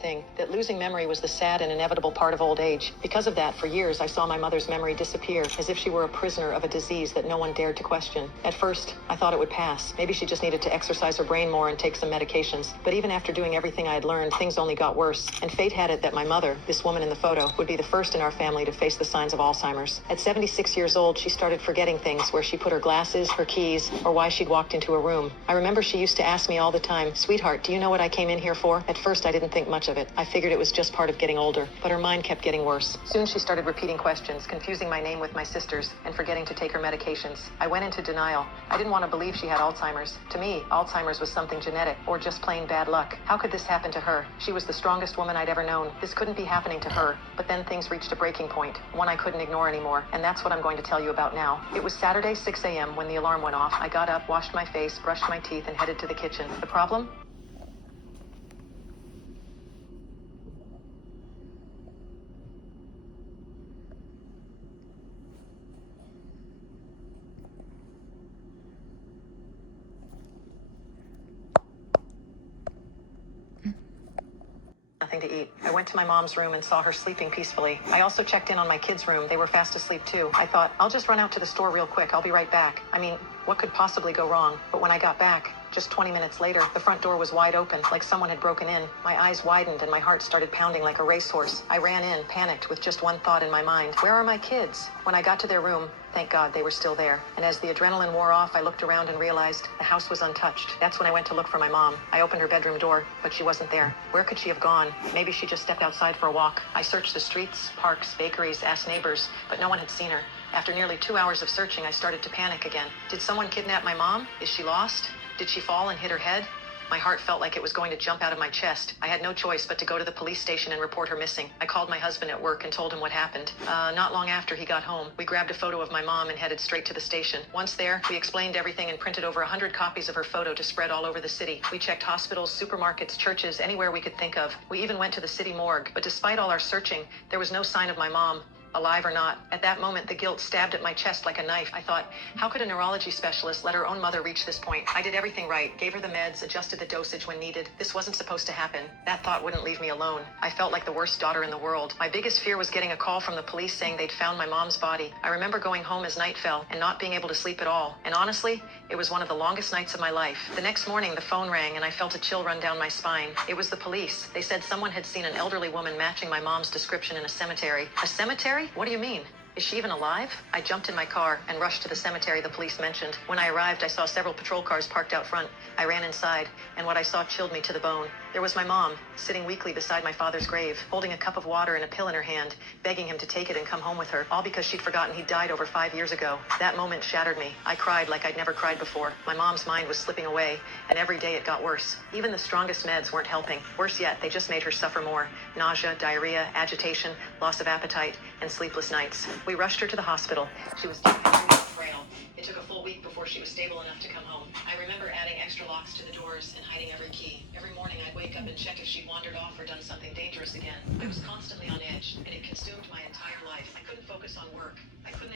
thing, that losing memory was the sad and inevitable part of old age. Because of that, for years I saw my mother's memory disappear, as if she were a prisoner of a disease that no one dared to question. At first, I thought it would pass. Maybe she just needed to exercise her brain more and take some medications. But even after doing everything I had learned, things only got worse. And fate had it that my mother, this woman in the photo, would be the first in our family to face the signs of Alzheimer's. At 76 years old, she started forgetting things, where she put her glasses, her keys, or why she'd walked into a room. I remember she used to ask me all the time, "Sweetheart, do you know what I came in here for?" At first, I didn't think much of it. I figured it was just part of getting older, but her mind kept getting worse. Soon she started repeating questions, confusing my name with my sister's, and forgetting to take her medications. I went into denial. I didn't want to believe she had Alzheimer's. To me, Alzheimer's was something genetic, or just plain bad luck. How could this happen to her? She was the strongest woman I'd ever known. This couldn't be happening to her. But then things reached a breaking point, one I couldn't ignore anymore, and that's what I'm going to tell you about now. It was Saturday, 6 a.m. when the alarm went off. I got up, washed my face, brushed my teeth, and headed to the kitchen. The problem? Nothing to eat. I went to my mom's room and saw her sleeping peacefully. I also checked in on my kids' room. They were fast asleep too. I thought, I'll just run out to the store real quick. I'll be right back. I mean, what could possibly go wrong? But when I got back, just 20 minutes later, the front door was wide open, like someone had broken in. My eyes widened and my heart started pounding like a racehorse. I ran in, panicked, with just one thought in my mind. Where are my kids? When I got to their room, thank God they were still there. And as the adrenaline wore off, I looked around and realized the house was untouched. That's when I went to look for my mom. I opened her bedroom door, but she wasn't there. Where could she have gone? Maybe she just stepped outside for a walk. I searched the streets, parks, bakeries, asked neighbors, but no one had seen her. After nearly 2 hours of searching, I started to panic again. Did someone kidnap my mom? Is she lost? Did she fall and hit her head? My heart felt like it was going to jump out of my chest. I had no choice but to go to the police station and report her missing. I called my husband at work and told him what happened. Not long after he got home, we grabbed a photo of my mom and headed straight to the station. Once there, we explained everything and printed over 100 copies of her photo to spread all over the city. We checked hospitals, supermarkets, churches, anywhere we could think of. We even went to the city morgue. But despite all our searching, there was no sign of my mom. Alive or not. At that moment, the guilt stabbed at my chest like a knife. I thought, how could a neurology specialist let her own mother reach this point? I did everything right, gave her the meds, adjusted the dosage when needed. This wasn't supposed to happen. That thought wouldn't leave me alone. I felt like the worst daughter in the world. My biggest fear was getting a call from the police saying they'd found my mom's body. I remember going home as night fell and not being able to sleep at all. And honestly, it was one of the longest nights of my life. The next morning, the phone rang and I felt a chill run down my spine. It was the police. They said someone had seen an elderly woman matching my mom's description in a cemetery. A cemetery? What do you mean? Is she even alive? I jumped in my car and rushed to the cemetery the police mentioned. When I arrived, I saw several patrol cars parked out front. I ran inside, and what I saw chilled me to the bone. There was my mom, sitting weakly beside my father's grave, holding a cup of water and a pill in her hand, begging him to take it and come home with her, all because she'd forgotten he died over 5 years ago. That moment shattered me. I cried like I'd never cried before. My mom's mind was slipping away, and every day it got worse. Even the strongest meds weren't helping. Worse yet, they just made her suffer more. Nausea, diarrhea, agitation, loss of appetite, and sleepless nights. We rushed her to the hospital. She was too injured and frail. It took a full week before she was stable enough to come home. I remember adding extra locks to the doors and hiding every key. Every morning I'd wake up and check if she'd wandered off or done something dangerous again. I was constantly on edge, and it consumed my entire life. I couldn't focus on work. I couldn't